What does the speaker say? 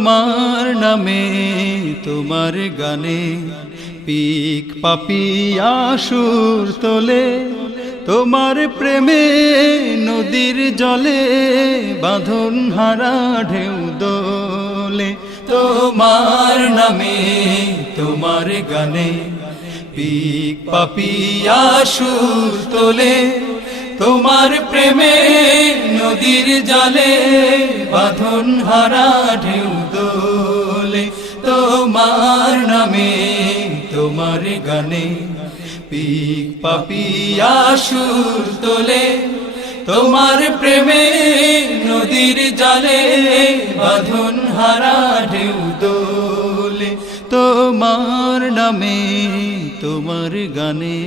তোমার নামে তোমার গানে পিক পাপিয়া সুর তোলে, তোমার প্রেমে নদীর জলে বাঁধন হারা ঢেউ দোলে। তোমার নামে তোমার গানে পিক পাপিয়া সুর তোলে, তোমার প্রেমে নদীর জলে বাঁধন হারা ঢেউ দোলে। তোমার নামে তোমার গানে পিক পাপিয়া সুর তোলে, তোমার প্রেমে নদীর জলে বাঁধন হারা ঢেউ দোলে। তোমার নামে তোমার গানে।